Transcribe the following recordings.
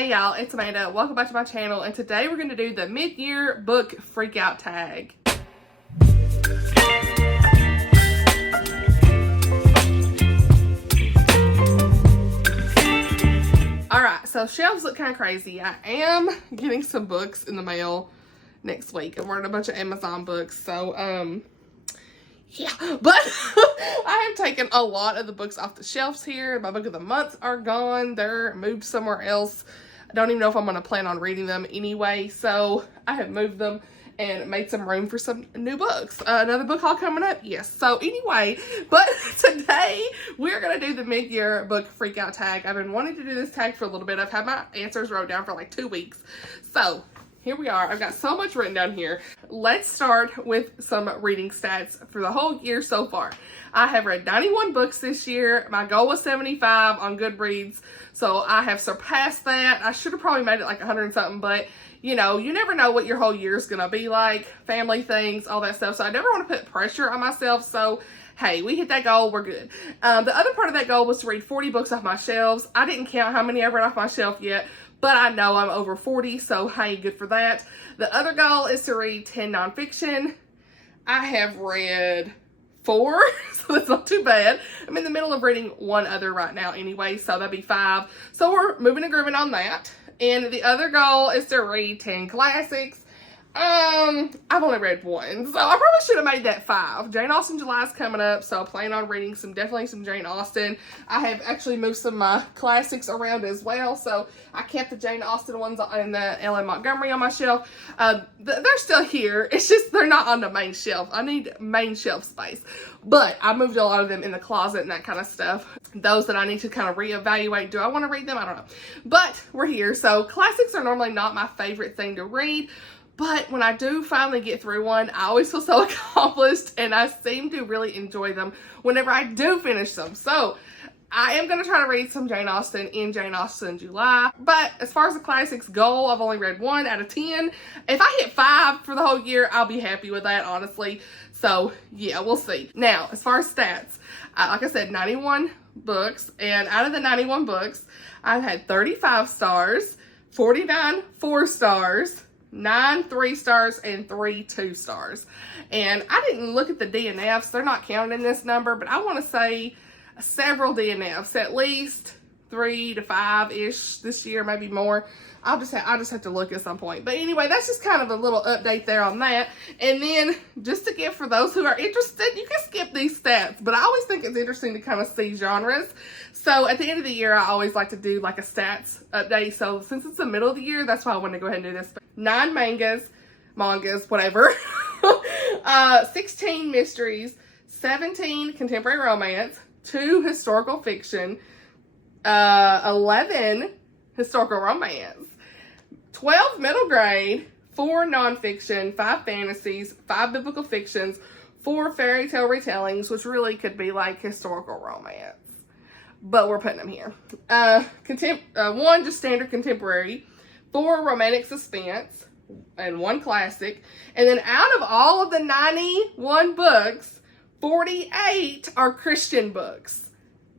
Hey y'all, it's Amanda. Welcome back to my channel, and today we're going to do the mid-year book freakout tag. Alright, so shelves look kind of crazy. I am getting some books in the mail next week. I'm ordering a bunch of Amazon books, so yeah, but I have taken a lot of the books off the shelves here. My book of the month are gone. They're moved somewhere else. I don't even know if I'm going to plan on reading them anyway, so I have moved them and made some room for some new books. Another book haul coming up? Yes. So anyway, but today we're going to do the mid-year book freakout tag. I've been wanting to do this tag for a little bit. I've had my answers wrote down for like 2 weeks. So here we are. I've got so much written down here. Let's start with some reading stats for the whole year so far. I have read 91 books this year. My goal was 75 on Goodreads, so I have surpassed that. I should have probably made it like 100 and something, but you know, you never know what your whole year is going to be like. Family things, all that stuff. So I never want to put pressure on myself. So hey, we hit that goal, we're good. The other part of that goal was to read 40 books off my shelves. I didn't count how many I've read off my shelf yet, but I know I'm over 40, so hey, good for that. The other goal is to read 10 nonfiction. I have read 4, so that's not too bad. I'm in the middle of reading one other right now anyway, so that'd be 5. So we're moving and grooving on that. And the other goal is to read 10 classics. I've only read 1, so I probably should have made that 5. Jane Austen July is coming up, so I plan on reading definitely some Jane Austen. I have actually moved some of my classics around as well, so I kept the Jane Austen ones and the Ellen Montgomery on my shelf. They're still here. It's just they're not on the main shelf. I need main shelf space, but I moved a lot of them in the closet and that kind of stuff. Those that I need to kind of reevaluate. Do I want to read them? I don't know, but we're here. So classics are normally not my favorite thing to read, but when I do finally get through one, I always feel so accomplished, and I seem to really enjoy them whenever I do finish them. So I am going to try to read some Jane Austen in Jane Austen July. But as far as the classics goal, I've only read 1 out of 10. If I hit 5 for the whole year, I'll be happy with that, honestly. So yeah, we'll see. Now, as far as stats, like I said, 91 books. And out of the 91 books, I've had 35 stars, 49 4 stars, 9 3 stars, and 3 2 stars. And I didn't look at the DNFs. They're not counted in this number, but I want to say several DNFs, at least 3 to 5-ish this year, maybe more. I'll just have to look at some point. But anyway, that's just kind of a little update there on that. And then just to give for those who are interested, you can skip these stats, but I always think it's interesting to kind of see genres. So at the end of the year, I always like to do like a stats update. So since it's the middle of the year, that's why I wanted to go ahead and do this. 9 mangas, whatever, 16 mysteries, 17 contemporary romance, 2 historical fiction, 11 historical romance, 12 middle grade, 4 nonfiction, 5 fantasies, 5 biblical fictions, 4 fairy tale retellings, which really could be like historical romance, but we're putting them here. 1 just standard contemporary, 4 romantic suspense, and 1 classic. And then out of all of the 91 books, 48 are Christian books.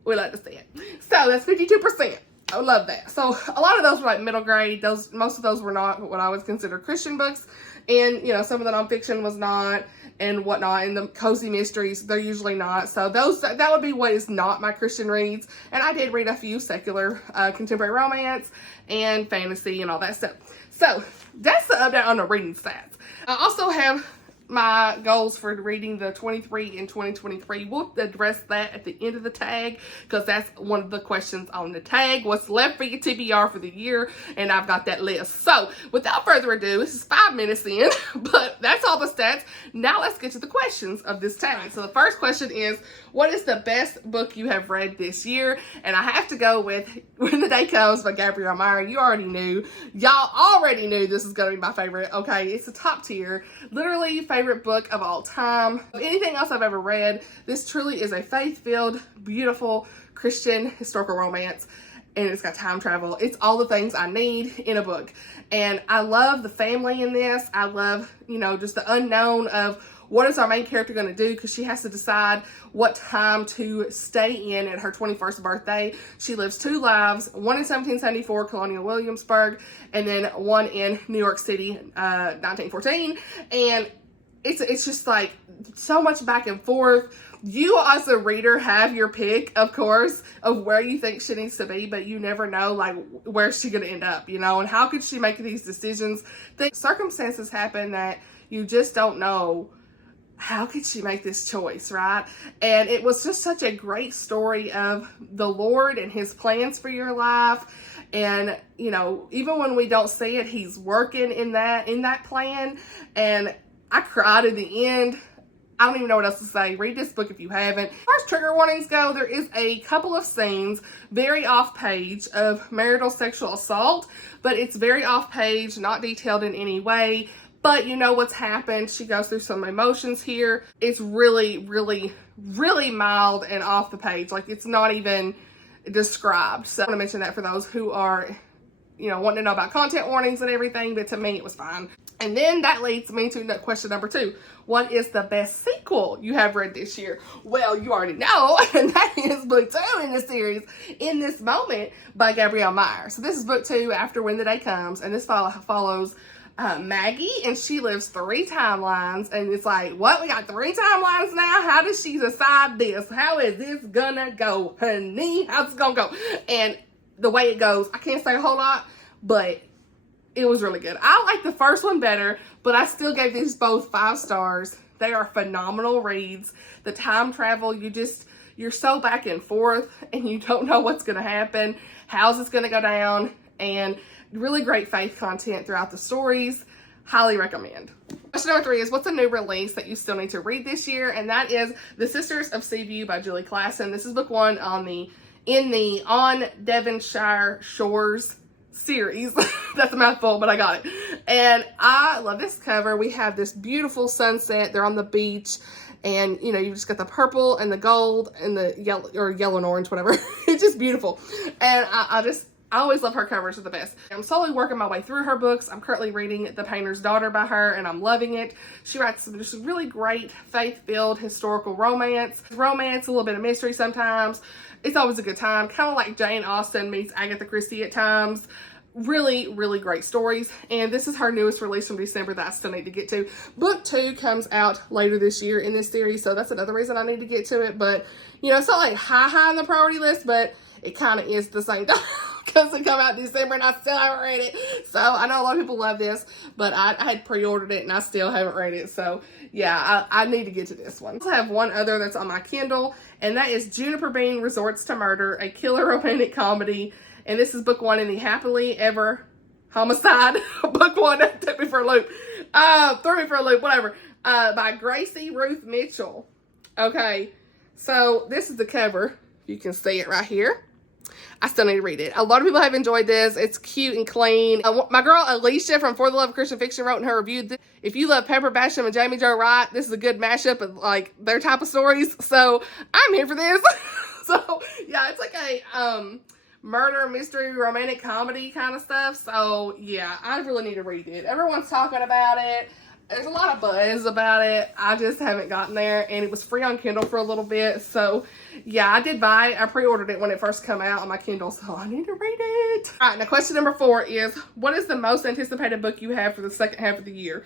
We like to see it. So that's 52%. I love that. So a lot of those were like middle grade. Most of those were not what I would consider Christian books. And, you know, some of the nonfiction was not and whatnot. And the cozy mysteries, they're usually not. So that would be what is not my Christian reads. And I did read a few secular contemporary romance and fantasy and all that stuff. So that's the update on the reading stats. I also have my goals for reading the 23 and 2023. We'll address that at the end of the tag, because that's one of the questions on the tag. What's left for your TBR for the year? And I've got that list. So without further ado, this is 5 minutes in, but that's all the stats. Now let's get to the questions of this tag. So the first question is, what is the best book you have read this year? And I have to go with When the Day Comes by Gabrielle Meyer. You already knew. Y'all already knew this is going to be my favorite. Okay, it's a top tier. Literally favorite book of all time. Anything else I've ever read, this truly is a faith-filled, beautiful Christian historical romance. And it's got time travel. It's all the things I need in a book. And I love the family in this. I love, you know, just the unknown of what is our main character going to do, because she has to decide what time to stay in at her 21st birthday. She lives 2 lives, one in 1774, Colonial Williamsburg, and then one in New York City, 1914. And it's just like so much back and forth. You as a reader have your pick, of course, of where you think she needs to be, but you never know, like, where's she going to end up, you know, and how could she make these decisions? The circumstances happen that you just don't know. How could she make this choice, right? And it was just such a great story of the Lord and his plans for your life. And, you know, even when we don't see it, he's working in that plan. And I cried in the end. I don't even know what else to say. Read this book if you haven't. As far as trigger warnings go, there is a couple of scenes very off page of marital sexual assault, but it's very off page, not detailed in any way. But you know what's happened. She goes through some emotions here. It's really, really, really mild and off the page. Like, it's not even described. So I want to mention that for those who are, you know, wanting to know about content warnings and everything. But to me, it was fine. And then that leads me to question number 2. What is the best sequel you have read this year? Well, you already know, and that is book 2 in the series, In This Moment by Gabrielle Meyer. So this is book 2 after When the Day Comes, and this follows Maggie, and she lives 3 timelines, and it's like, what? We got 3 timelines now? How does she decide this? How is this gonna go, honey? How's it gonna go? And the way it goes, I can't say a whole lot, but it was really good. I like the first one better, but I still gave these both 5 stars. They are phenomenal reads. The time travel, you're so back and forth, and you don't know what's gonna happen. How's this gonna go down? And really great faith content throughout the stories. Highly recommend. Question number 3 is, what's a new release that you still need to read this year? And that is The Sisters of Seaview by Julie Klassen. This is book 1 in the On Devonshire Shores series. That's a mouthful, but I got it. And I love this cover. We have this beautiful sunset. They're on the beach. And, you know, you just got the purple and the gold and the yellow, or yellow and orange, whatever. It's just beautiful. And I always love her covers. Are the best. I'm slowly working my way through her books. I'm currently reading The Painter's Daughter by her, and I'm loving it. She writes some just really great faith-filled historical romance. A little bit of mystery sometimes. It's always a good time. Kind of like Jane Austen meets Agatha Christie at times. Really, really great stories. And this is her newest release from December that I still need to get to. Book 2 comes out later this year in this series, so that's another reason I need to get to it. But, you know, it's not like high on the priority list, but it kind of is the same time. Because it come out in December and I still haven't read it. So I know a lot of people love this, but I had pre-ordered it and I still haven't read it. So yeah, I need to get to this one. I also have one other that's on my Kindle, and that is Juniper Bean Resorts to Murder, a killer romantic comedy. And this is book 1 in the Happily Ever Homicide. Book 1, that took me for a loop. Threw me for a loop, whatever. By Gracie Ruth Mitchell. Okay, so this is the cover. You can see it right here. I still need to read it. A lot of people have enjoyed this. It's cute and clean. My girl Alicia from For the Love of Christian Fiction wrote in her review, if you love Pepper Basham and Jamie Jo Wright, this is a good mashup of like their type of stories. So I'm here for this. So yeah, it's like a murder, mystery, romantic comedy kind of stuff. So yeah, I really need to read it. Everyone's talking about it. There's a lot of buzz about it. I just haven't gotten there, and it was free on Kindle for a little bit. So yeah, I pre-ordered it when it first came out on my Kindle, so I need to read it. All right, now question number 4 is, what is the most anticipated book you have for the second half of the year?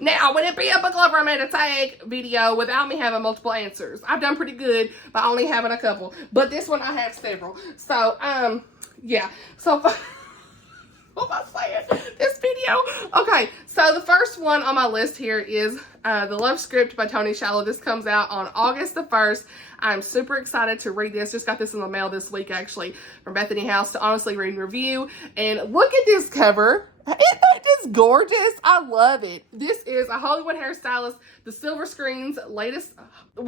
Now, would it be a book club romantic tag video without me having multiple answers? I've done pretty good by only having a couple, but this one I have several. So, yeah. So, what am I saying? This video. Okay, so the first one on my list here is The Love Script by Tony Shallow. This comes out on August the 1st. I'm super excited to read this. Just got this in the mail this week, actually, from Bethany House to Honestly Read and Review. And look at this cover. Isn't that just gorgeous? I love it. This is a Hollywood hairstylist, the Silver Screen's latest, the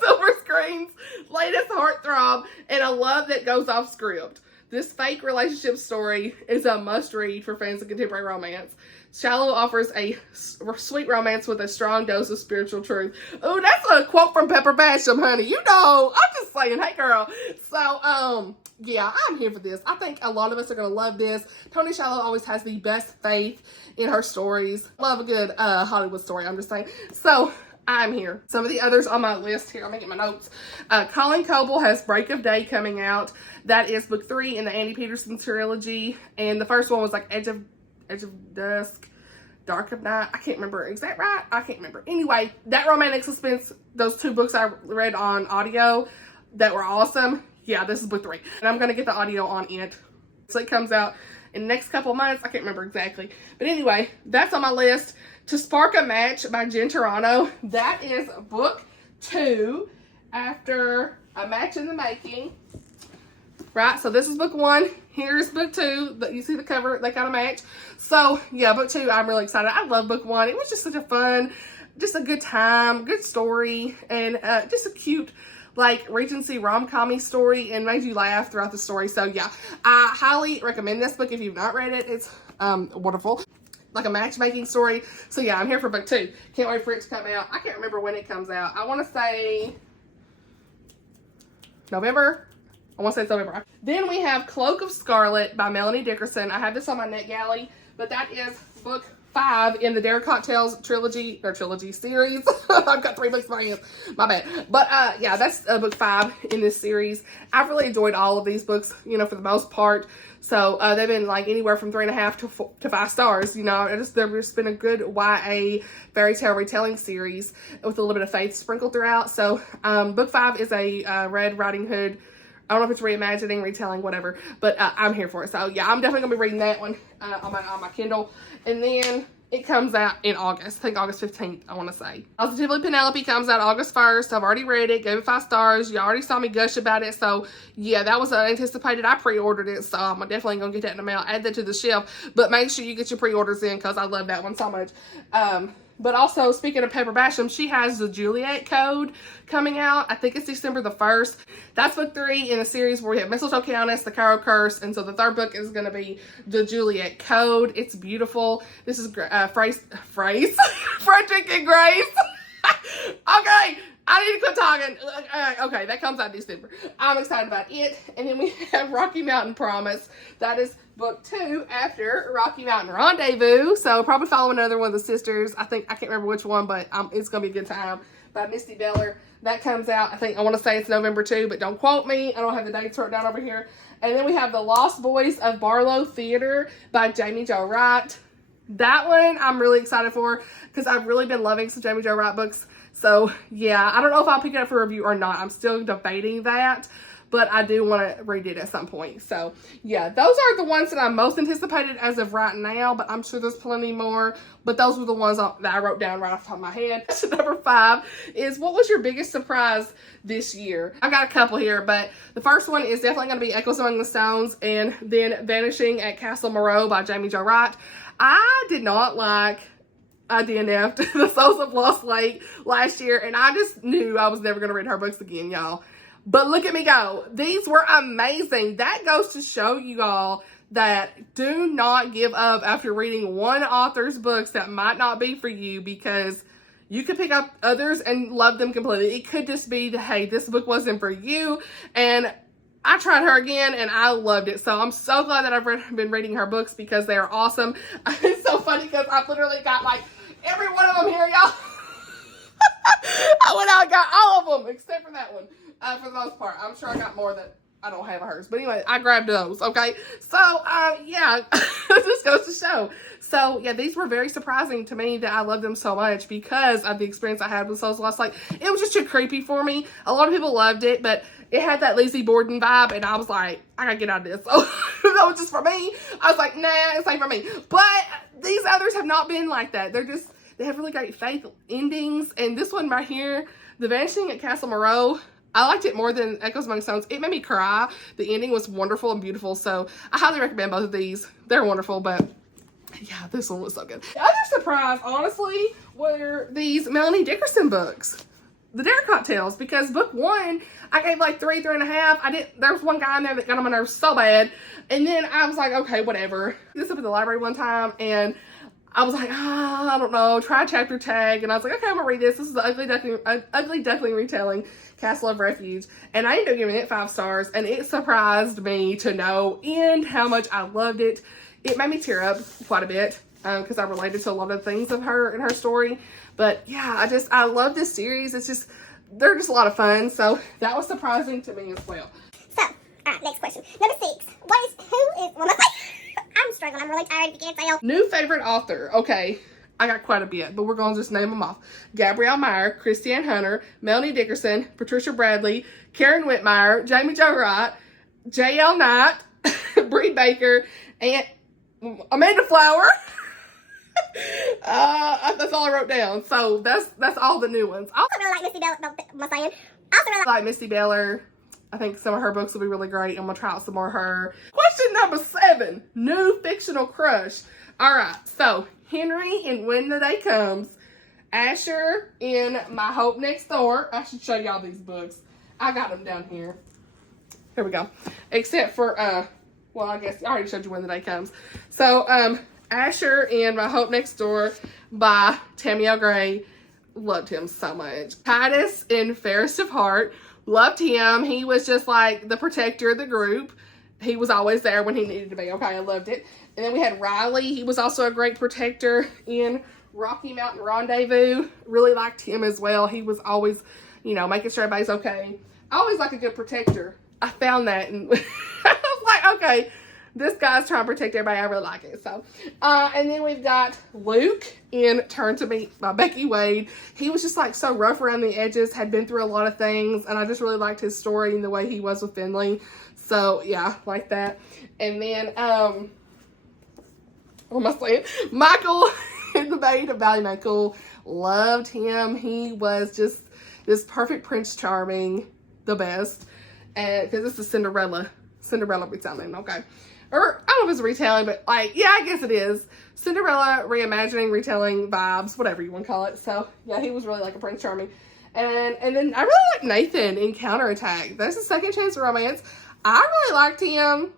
Silver Screen's latest heartthrob, and a love that goes off script. This fake relationship story is a must-read for fans of contemporary romance. Shallow offers a sweet romance with a strong dose of spiritual truth. Oh, that's a quote from Pepper Basham, honey. You know, I'm just saying, hey, girl. So, yeah, I'm here for this. I think a lot of us are going to love this. Toni Shalhoub always has the best faith in her stories. Love a good Hollywood story, I'm just saying. So, I'm here. Some of the others on my list here, I'm going to get my notes. Colin Coble has Break of Day coming out. That is book 3 in the Andy Peterson trilogy. And the first one was like Edge of Dusk, Dark of Night. I can't remember. Is that right? I can't remember. Anyway, that romantic suspense, those 2 books I read on audio that were awesome. Yeah, this is book 3. And I'm going to get the audio on it. So it comes out in the next couple of months. I can't remember exactly. But anyway, that's on my list. To Spark a Match by Jen Turano. That is book 2 after A Match in the Making. Right, so this is book 1. Here's book 2. You see the cover, they got a match. So, yeah, book 2, I'm really excited. I love book 1. It was just such a fun, just a good time, good story, and just a cute, like, Regency rom-com-y story, and made you laugh throughout the story. So, yeah, I highly recommend this book if you've not read it. It's wonderful. Like a matchmaking story. So, yeah, I'm here for book 2. Can't wait for it to come out. I can't remember when it comes out. I want to say November. I want to say it's November. Then we have Cloak of Scarlet by Melanie Dickerson. I have this on my NetGalley, but that is book 5 in the Dericott Tales trilogy series. I've got 3 books in my hands. My bad. But yeah, that's book 5 in this series. I've really enjoyed all of these books, you know, for the most part. So they've been like anywhere from 3.5 to 5 stars. You know, they've just been a good YA fairy tale retelling series with a little bit of faith sprinkled throughout. So book 5 is a Red Riding Hood. I don't know if it's reimagining, retelling, whatever, but I'm here for it. So yeah, I'm definitely gonna be reading that one on my Kindle. And then it comes out in August. I think August 15th, I want to say. Positively Penelope comes out August 1st. I've already read it, gave it 5 stars. You already saw me gush about it. So yeah, that was unanticipated. I pre-ordered it, so I'm definitely gonna get that in the mail. Add that to the shelf, but make sure you get your pre-orders in because I love that one so much. But also, speaking of Pepper Basham, she has the Juliet Code coming out. I think it's December the 1st. That's book 3 in a series where we have Mistletoe Countess, the Cairo Curse, and so the 3rd book is going to be the Juliet Code. It's beautiful. This is Frederick and Grace. Okay, I need to quit talking. Okay, that comes out in December. I'm excited about it. And then we have Rocky Mountain Promise. That is book 2 after Rocky Mountain Rendezvous. So probably follow another one of the sisters. I can't remember which one, but it's going to be a good time. By Misty Beller. That comes out, I want to say it's November 2, but don't quote me. I don't have the dates written down over here. And then we have The Lost Boys of Barlow Theater by Jaime Jo Wright. That one I'm really excited for because I've really been loving some Jaime Jo Wright books. So yeah, I don't know if I'll pick it up for review or not. I'm still debating that, but I do want to read it at some point. So yeah, those are the ones that I'm most anticipated as of right now, but I'm sure there's plenty more. But those were the ones that I wrote down right off the top of my head. So number 5 is, what was your biggest surprise this year? I've got a couple here, but the first one is definitely going to be Echoes Among the Stones, and then Vanishing at Castle Moreau by Jaime Jo Wright. I did not like I DNF'd The Souls of Lost Lake last year, and I just knew I was never going to read her books again, y'all. But look at me go. These were amazing. That goes to show you all that do not give up after reading one author's books that might not be for you, because you could pick up others and love them completely. It could just be that, hey, this book wasn't for you, and I tried her again and I loved it. So I'm so glad that I've been reading her books because they are awesome. It's so funny because I've literally got like every one of them here, y'all. I went out and got all of them except for that one. For the most part, I'm sure I got more that I don't have of hers. But anyway, I grabbed those, okay? So, yeah, this goes to show. So, yeah, these were very surprising to me that I love them so much because of the experience I had with Souls Lost. Like, it was just too creepy for me. A lot of people loved it, but it had that Lizzie Borden vibe, and I was like, I gotta get out of this. So, that was just for me. I was like, nah, it's ain't for me. But these others have not been like that. They have really great faith endings. And this one right here, The Vanishing at Castle Moreau, I liked it more than Echoes Among Stones. It made me cry. The ending was wonderful and beautiful. So I highly recommend both of these. They're wonderful, but yeah, this one was so good. The other surprise, honestly, were these Melanie Dickerson books. The Dericott Tales, because book 1, I gave like 3.5. There was one guy in there that got on my nerves so bad. And then I was like, okay, whatever. This up at the library one time, and I was like, I don't know, try chapter tag. And I was like, okay, I'm gonna read this. This is the Ugly Duckling retelling, Castle of Refuge. And I ended up giving it 5 stars, and it surprised me to no end how much I loved it. It made me tear up quite a bit, because I related to a lot of things of her and her story. But yeah, I love this series. They're just a lot of fun. So that was surprising to me as well. So, alright, next question. Number 6. I'm struggling. I'm really tired if you can't tell. New favorite author. Okay, I got quite a bit, but we're going to just name them off. Gabrielle Meyer, Christiane Hunter, Melanie Dickerson, Patricia Bradley, Karen Witemeyer, Jaime Jo Wright, J.L. Knight, Bree Baker, and Amanda Flower. That's all I wrote down. So that's all the new ones. I also really like Misty Beller. Also really like Misty Beller. I think some of her books will be really great. I'm going to try out some more of her. Question number 7. New fictional crush. Alright, so Henry in When the Day Comes. Asher in My Hope Next Door. I should show y'all these books. I got them down here. Here we go. Except for, well, I guess I already showed you When the Day Comes. So, Asher in My Hope Next Door by Tammy L. Gray. Loved him so much. Titus in Fairest of Heart. Loved him. He was just like the protector of the group. He was always there when he needed to be. Okay, I loved it. And then we had Riley. He was also a great protector in Rocky Mountain Rendezvous. Really liked him as well. He was always, you know, making sure everybody's okay. I always like a good protector. I found that and I was like, okay, this guy's trying to protect everybody. I really like it. So, and then we've got Luke in Turn to Me by Becky Wade. He was just like so rough around the edges, had been through a lot of things, and I just really liked his story and the way he was with Finley. So yeah, like that. And then, what am I saying? Michael in The Maid of Ballymackle. Loved him. He was just this perfect Prince Charming, the best. And because this is Cinderella retelling, okay. Or, I don't know if it's retelling, but like, yeah, I guess it is. Cinderella reimagining, retelling vibes, whatever you want to call it. So, yeah, he was really like a Prince Charming. And then I really like Nathan in Counterattack. That's his second chance romance. I really liked him.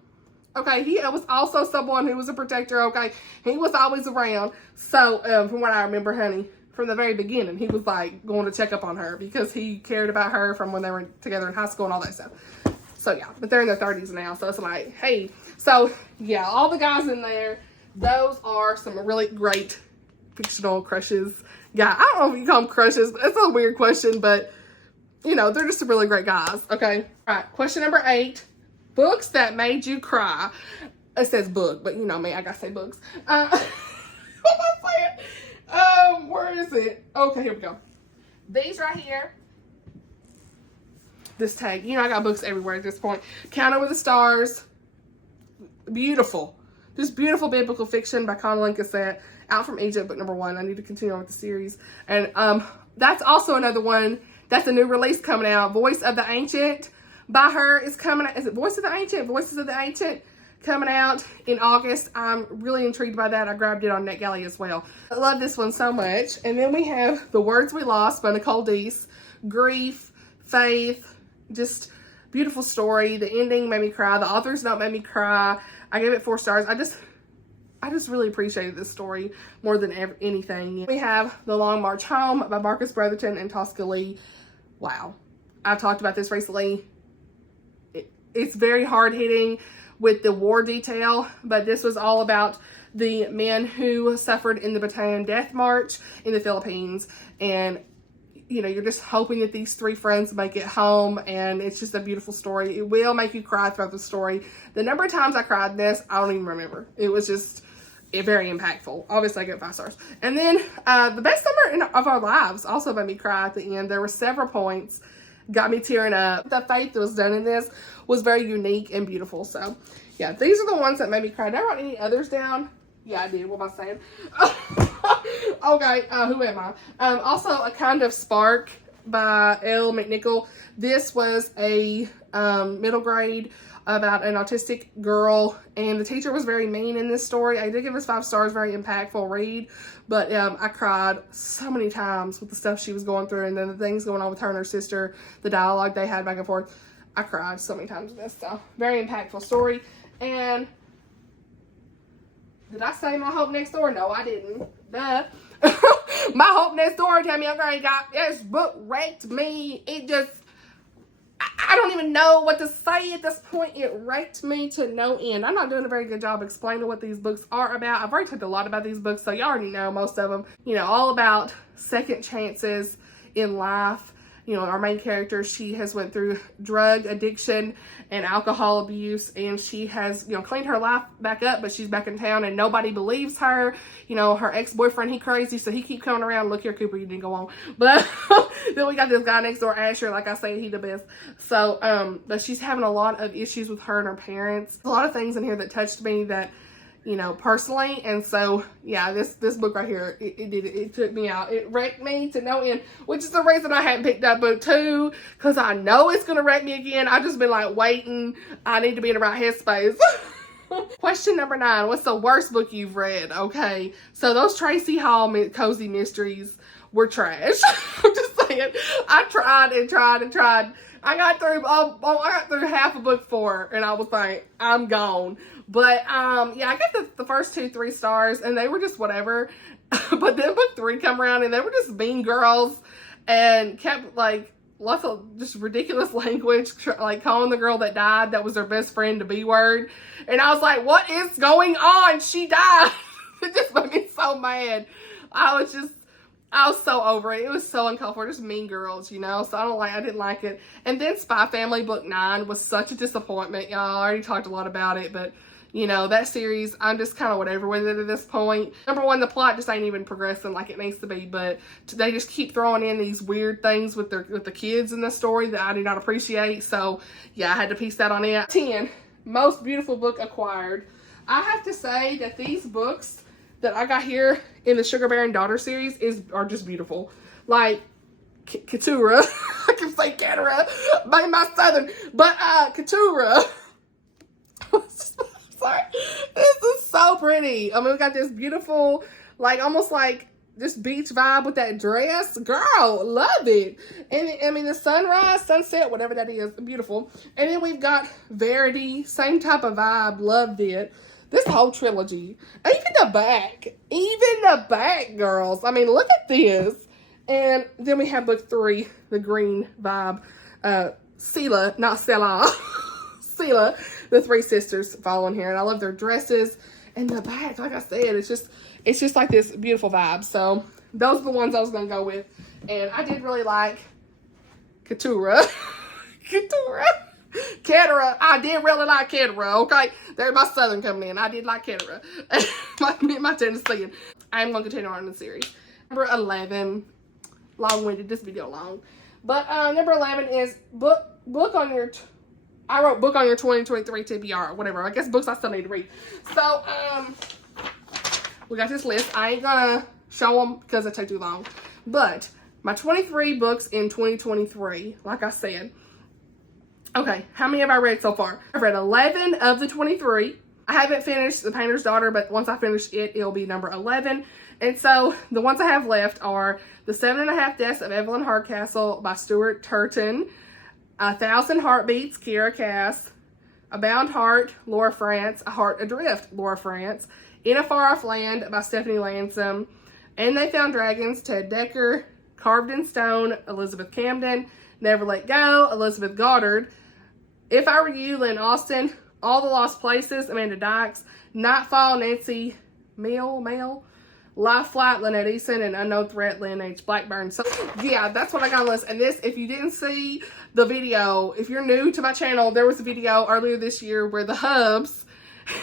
Okay, he was also someone who was a protector, okay. He was always around. So, from what I remember, honey, from the very beginning, he was like going to check up on her because he cared about her from when they were together in high school and all that stuff. So, yeah, but they're in their 30s now, so it's like, hey. So, yeah, all the guys in there, those are some really great fictional crushes. Yeah, I don't know if you call them crushes, but it's a weird question, but, you know, they're just some really great guys, okay? All right, question number 8. Books that made you cry. It says book, but you know me, I gotta say books. What am I saying? Where is it? Okay, here we go. These right here. This tag. You know, I got books everywhere at this point. Counter with the Stars. Beautiful. Just beautiful biblical fiction by Connell Cassette. Out from Egypt, book number 1. I need to continue on with the series. And that's also another one. That's a new release coming out. Voice of the Ancient by her is coming out. Is it Voice of the Ancient? Voices of the Ancient coming out in August. I'm really intrigued by that. I grabbed it on NetGalley as well. I love this one so much. And then we have The Words We Lost by Nicole Deese. Grief, faith, just beautiful story. The ending made me cry. The author's note made me cry. I gave it 4 stars. I just really appreciated this story more than anything. We have The Long March Home by Marcus Brotherton and Tosca Lee. Wow. I've talked about this recently. It's very hard-hitting with the war detail, but this was all about the men who suffered in the Bataan Death March in the Philippines. And, you know, you're just hoping that these 3 friends make it home, and it's just a beautiful story. It will make you cry throughout the story. The number of times I cried in this, I don't even remember. It was just very impactful. Obviously, I get 5 stars. And then The Best Summer of Our Lives also made me cry at the end. There were several points, got me tearing up. The faith that was done in this was very unique and beautiful. So, yeah, these are the ones that made me cry. Did I write any others down? Yeah, I did. What am I saying? Okay, who am I? Also, A Kind of Spark by L. McNichol. This was a middle grade about an autistic girl, and the teacher was very mean in this story. I did give us 5 stars, very impactful read, but I cried so many times with the stuff she was going through, and then the things going on with her and her sister, the dialogue they had back and forth. I cried so many times with this, so very impactful story. And Did I say My Hope Next Door? No, I didn't. Duh. My Hope Next Door, Tammy O'Grady got this book wrecked me. It just, I don't even know what to say at this point. It wrecked me to no end. I'm not doing a very good job explaining what these books are about. I've already talked a lot about these books, so you already know most of them. You know, all about second chances in life. You know, our main character, she has went through drug addiction and alcohol abuse, and she has, you know, cleaned her life back up, but she's back in town and nobody believes her. You know, her ex-boyfriend, he crazy, so he keep coming around. Look here, Cooper, you didn't go on. But then we got this guy next door, Asher, like I say, he the best. So, but she's having a lot of issues with her and her parents. A lot of things in here that touched me that, you know, personally. And so, yeah, this book right here, it took me out. It wrecked me to no end, which is the reason I hadn't picked up book 2, because I know it's going to wreck me again. I just been like waiting. I need to be in the right headspace. Question number 9. What's the worst book you've read? Okay, so those Tracy Hall cozy mysteries were trash. I'm just saying. I tried and tried and tried. I got through half of book 4, and I was like, I'm gone. But, yeah, I got the first 2, 3 stars, and they were just whatever. But then book 3 come around, and they were just mean girls, and kept, like, lots of just ridiculous language, like calling the girl that died, that was their best friend, the B word. And I was like, what is going on? She died. It just made me so mad. I was so over it. It was so uncalled for. Just mean girls, you know? So I didn't like it. And then Spy Family book 9 was such a disappointment, y'all. I already talked a lot about it, but you know, that series, I'm just kind of whatever with it at this point. Number 1, the plot just ain't even progressing like it needs to be, but they just keep throwing in these weird things with the kids in the story that I do not appreciate. So yeah, I had to piece that on it. 10, most beautiful book acquired. I have to say that these books that I got here in the Sugar Bear and Daughter series are just beautiful. Like Keturah, I can say Keturah, my southern, but Keturah. Sorry, this is so pretty. I mean, we got this beautiful, like almost like this beach vibe with that dress. Girl, love it. And I mean, the sunrise, sunset, whatever that is, beautiful. And then we've got Verity, same type of vibe, loved it. This whole trilogy, even the back, girls. I mean, look at this. And then we have book 3, the green vibe. Sela, not Sela. Sela, the 3 sisters following here, and I love their dresses and the back. Like I said, it's just like this beautiful vibe. So those are the ones I was gonna go with, and I did really like Keturah. Keturah. I did really like Keturah. Okay, there's my southern coming in. I did like Keturah. my Tennessean. I am gonna continue on in the series. Number 11. Long-winded. This video long, but number 11 is book on your. I wrote book on your 2023 TBR or whatever. I guess books I still need to read. So, we got this list. I ain't gonna show them because it takes too long. But, my 23 books in 2023, like I said. Okay, how many have I read so far? I've read 11 of the 23. I haven't finished The Painter's Daughter, but once I finish it, it'll be number 11. And so, the ones I have left are The 7.5 Deaths of Evelyn Hardcastle by Stuart Turton, 1,000 Heartbeats, Kiera Cass, A Bound Heart, Laura France, A Heart Adrift, Laura France, In a Far Off Land by Stephanie Lansom, And They Found Dragons, Ted Decker, Carved in Stone, Elizabeth Camden, Never Let Go, Elizabeth Goddard, If I Were You, Lynn Austin, All the Lost Places, Amanda Dykes, Nightfall, Nancy Mail, Life Flight, Lynette Eason, and Unknown Threat, Lynn H. Blackburn. So, yeah, that's what I got on the list. And this, if you didn't see the video, if you're new to my channel, there was a video earlier this year where the Hubs,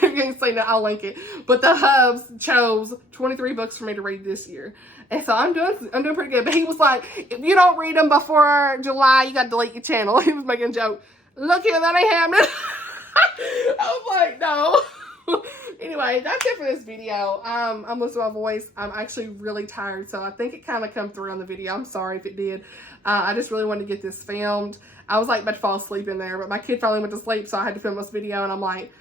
you can see that, I'll link it, but the Hubs chose 23 books for me to read this year. And so I'm doing pretty good. But he was like, if you don't read them before July, you got to delete your channel. He was making a joke. Look here, that ain't happening. I was like, no. Anyway, that's it for this video. I'm losing my voice. I'm actually really tired, so I think it kind of come through on the video. I'm sorry if it did. I just really wanted to get this filmed. I was like about to fall asleep in there, but my kid finally went to sleep, so I had to film this video, and I'm like,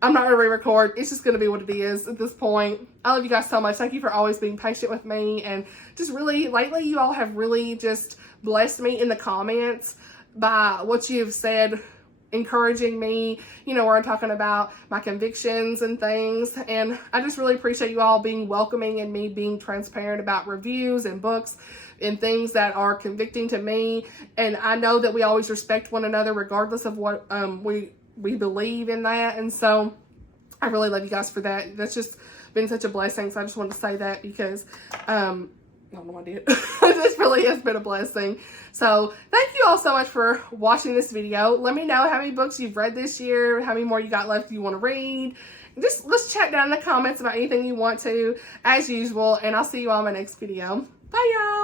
I'm not going to re-record. It's just going to be what it is at this point. I love you guys so much. Thank you for always being patient with me, and just really, lately, you all have really just blessed me in the comments by what you've said encouraging me, you know, where I'm talking about my convictions and things. And I just really appreciate you all being welcoming and me being transparent about reviews and books and things that are convicting to me. And I know that we always respect one another regardless of what we believe in that. And so I really love you guys for that. That's just been such a blessing. So I just wanted to say that because I don't know what I did. This really has been a blessing. So thank you all so much for watching this video. Let me know how many books you've read this year, how many more you got left you want to read. Just let's chat down in the comments about anything you want to, as usual. And I'll see you all in my next video. Bye, y'all.